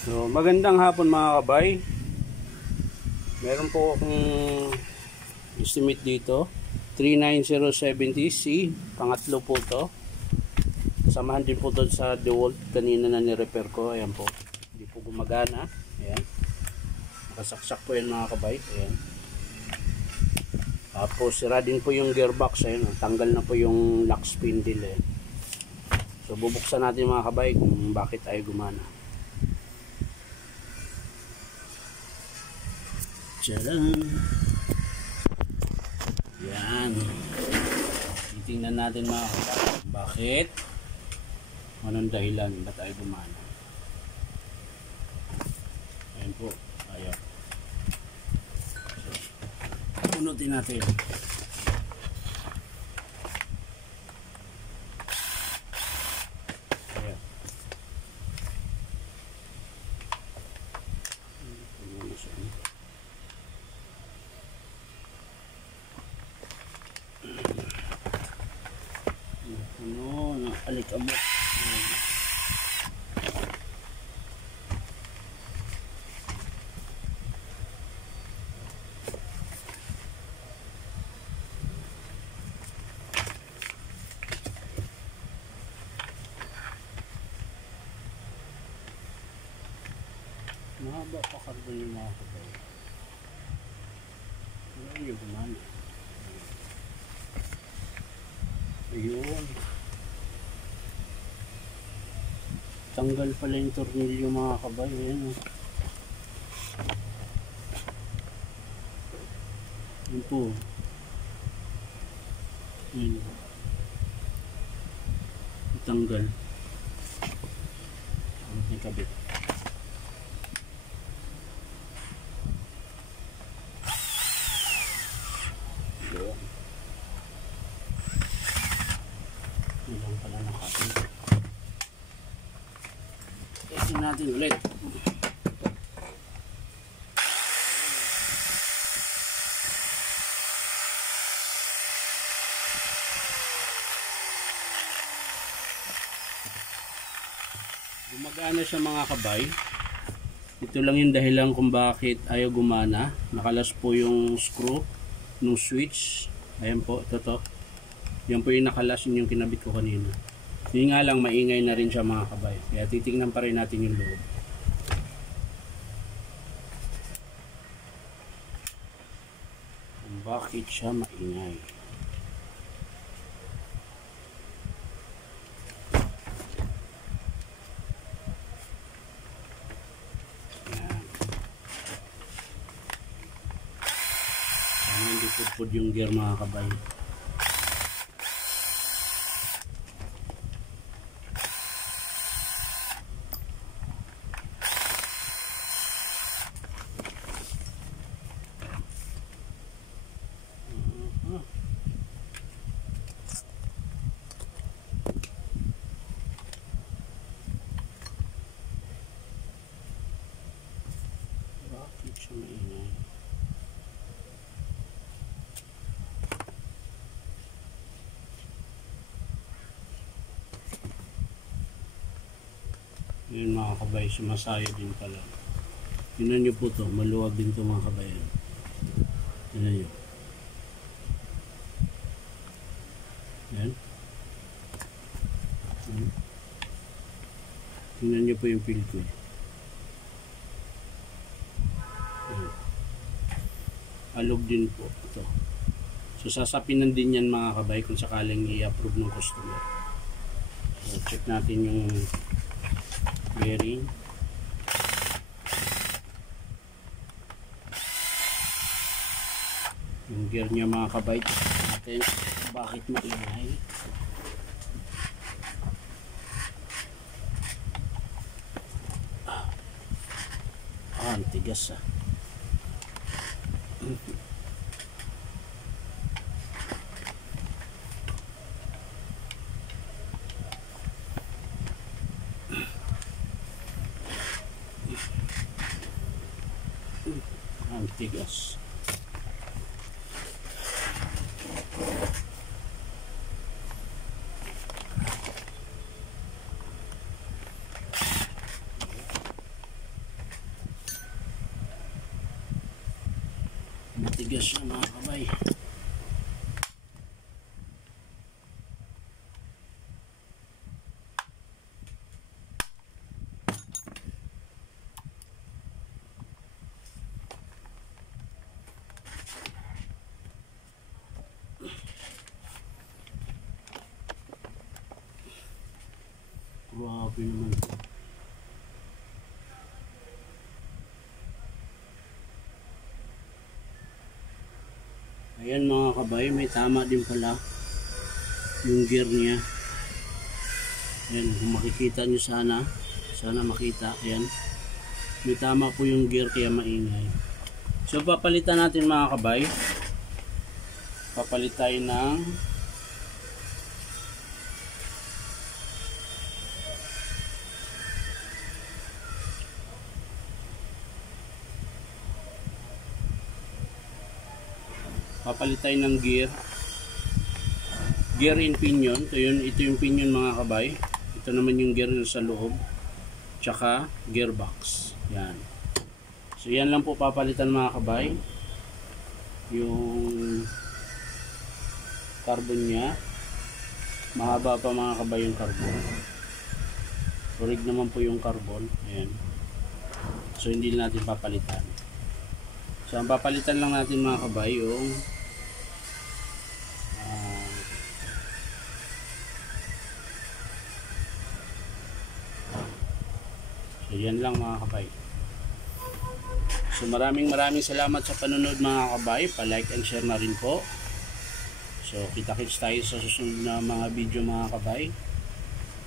So, magandang hapon mga kabay. Meron po akong estimate dito. 39070C. Pangatlo po to. Samahan din po to sa DeWalt kanina na ni-repair ko. Ayan po. Hindi po gumagana. Ayan. Nakasaksak po yan mga kabay. Ayan. Tapos sira din po yung gearbox. Ayan. Tanggal na po yung lock spindle. Ayan. So, bubuksan natin mga kabay kung bakit ay gumana. Tcharan! Yan. Titingnan natin mga kabay. Bakit? Anong dahilan? Ba't ay gumana? Ayan po. Ayan. So, punutin natin. Alikabok. Mahaba pa karbon yung mga kabay. Ano yung gumana? Ayun. Tanggal pala yung tornilyo mga kabay. Ayan o. Ayan po. Ayan. Tanggal. Ayan yung kabit. Ayan. Ayan pala nakatin. Testing natin ulit. Gumagana siya mga kabay. Ito lang yung dahilan kung bakit ayaw gumana. Nakalas po yung screw ng switch. Ayan po, ito. Yan po yung nakalas, yung kinabit ko kanina. Yun nga lang, maingay na rin siya mga kabay. Kaya titignan pa rin natin yung loob. Kung bakit siya maingay. Yan. Sana hindi pudpud yung gear mga kabay. Yun mga kabay, sumasayo din pala. Yun nyo po to, maluwag din to mga kabayan. Yun nyo. Yan. Tingnan nyo po yung peel ko. Alog din po ito. So sasapinan din yan mga kabay kung sakaling i-approve ng customer. So check natin yung bearing. Yung gear niya mga kabay. Natin bakit maingay. Ang tigas ah. Ang tigas. Matigas siya mga kabay. Grabe naman. Ayan mga kabay, may tama din pala yung gear niya. Ayan, kung makikita nyo sana makita. Ayan, may tama po yung gear kaya maingay. So papalitan natin mga kabay. Papalit tayo ng gear in pinion. Ito yung pinion mga kabay. Ito naman yung gear sa loob, tsaka gearbox. Yan. So yan lang po papalitan mga kabay. Yung carbon nya, mahaba pa mga kabay yung carbon. Turig naman po yung carbon. Ayan. So hindi natin papalitan. So ang papalitan lang natin mga kabay yung so yan lang mga kabay. So maraming salamat sa panonood mga kabay. Pa-like and share na rin po. So kita-kits tayo sa susunod na mga video mga kabay.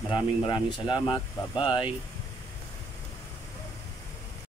Maraming salamat. Bye bye.